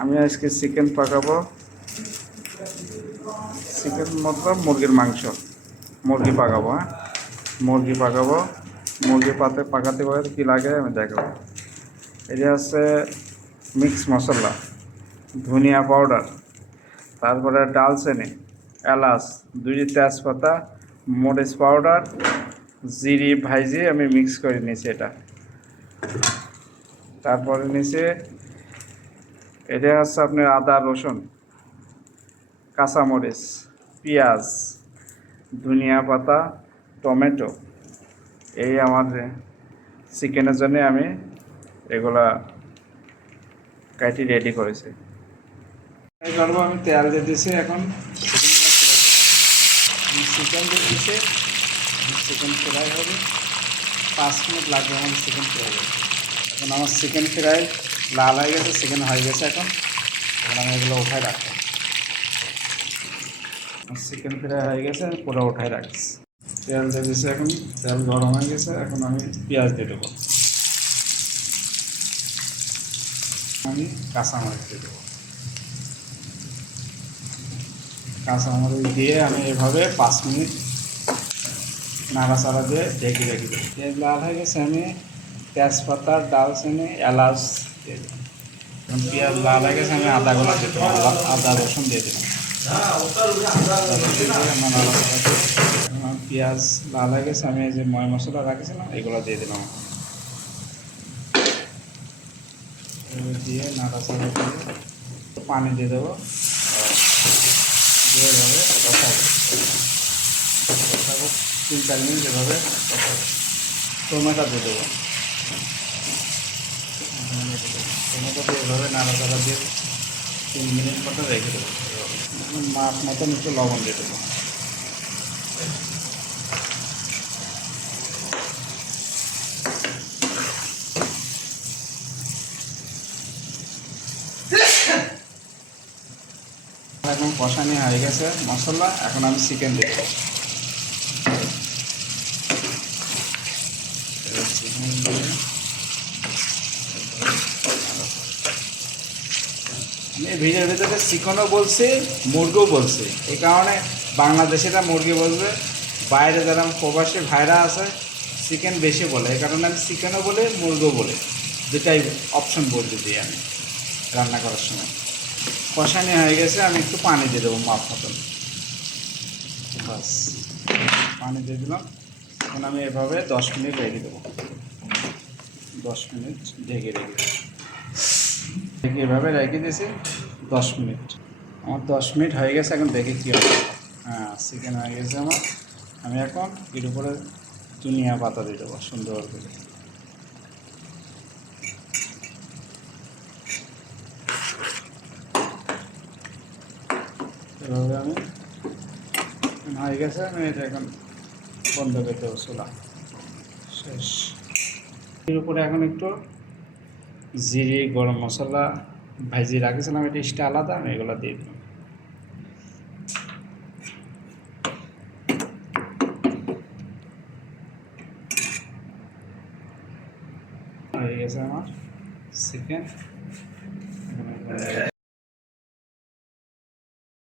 আমি আজকে চিকেন পাকাবো। চিকেন মতলব মুরগির মাংস, মুরগি পাকাবো। হ্যাঁ, মুরগি পাকাবো। মুরগি পাকাতে কী লাগে আমি দেখাবো। এটা হচ্ছে মিক্স মশলা, ধনিয়া পাউডার, তারপরে ডালচিনি, এলাচ, 2টি তেজপাতা, মরিচ পাউডার, জিরি ভাইজি আমি মিক্স করে নিয়েছি এটা। তারপরে নিচে এটা হচ্ছে আপনার আদা, রসুন, কাঁচামরিচ, পেঁয়াজ, ধনিয়া পাতা, টমেটো। এই আমার চিকেনের জন্য আমি এগুলা কাটি রেডি করেছি। এই করবো আমি তেল দিয়ে দিয়েছি। এখন চিকেন দিয়ে দিয়েছি। চিকেন ফ্রাই হবে, 5 মিনিট লাগবে আমার চিকেন ফ্রাই হবে। এখন আমার চিকেন ফ্রাই লাল হয়ে গেছে, চিকেন হয়ে গেছে। এখন আমি এগুলো উঠায় রাখবো। চিকেন ফ্রাই হয়ে গেছে, পুরো উঠায় রাখছি। তেল দিয়ে দিয়েছি। এখন তেল গরম হয়ে গেছে। এখন আমি পেঁয়াজ দিয়ে দেবো। আমি কাঁচামরিচ দিয়ে দেবো। কাঁচামরিচ দিয়ে আমি এভাবে 5 মিনিট নাড়াচাড়া দিয়ে ঢেকে রেখে দেবো। পেঁয়াজ লাল হয়ে গেছে, আমি তেজপাতা, ডালচিনি, এলাচ দিয়ে দেবো। এখন পেঁয়াজ লাল হয়ে গেছে, আমি আদাগুলো দিয়ে দেবো। আদা রসুন দিয়ে দেবো। পেঁয়াজ লাল হয়ে গেছে, আমি এই যে ময় মশলা রাখছিলাম এগুলো দিয়ে দিলাম। দিয়ে নাড়াচাড়া দিয়ে পানি দিয়ে দেবো। দিয়ে এভাবে কষাবো 3-4 মিনিট এভাবে কষাবো। টমেটো দিয়ে দেবো। টমেটো দিয়ে এভাবে নাড়াচাড়া দিয়ে 3 মিনিট মতো রেখে দেবো। মাপ মতন একটু লবণ দিয়ে দেবো। এখন কষানি হয়ে গেছে মশলা। এখন আমি চিকেন দেব। আমি ভিডিওর ভিতরে চিকেনও বলছি, মুরগিও বলছি। এই কারণে বাংলাদেশিরা মুরগি বলবে, বাইরে যারা প্রবাসী ভাইরা আছে চিকেন বেশি বলে। এই কারণে আমি চিকেনও বলি, মুরগিও বলি, দুটাই অপশন বলতে দিই আমি রান্না করার সময়। কষানি হয়ে গেছে, আমি একটু পানি দিয়ে দেবো মাপ মতন। বাস, পানি দিয়ে দিলাম। এখন আমি এভাবে 10 মিনিট রেখে দেবো। 10 মিনিট ঢেকে রেখে দেবো। এভাবে রেখে দিয়েছি 10 মিনিট। আমার 10 মিনিট হয়ে গেছে। এখন দেখি কী হবে। হ্যাঁ, চিকেন হয়ে গেছে আমার। আমি এখন এর উপরে ধনিয়া পাতা দিয়ে দেবো সুন্দর করে। এভাবে আমি হয়ে গেছে। আমি এটা এখন বন্ধ করে দেবো, চুলা শেষ। এর উপরে এখন একটু জিরে, গরম মশলা ভাজি রাখেছিলাম, এটা এক্সট্রা আলাদা, আমি এগুলো দিয়ে দিলাম। হয়ে গেছে আমার চিকেন।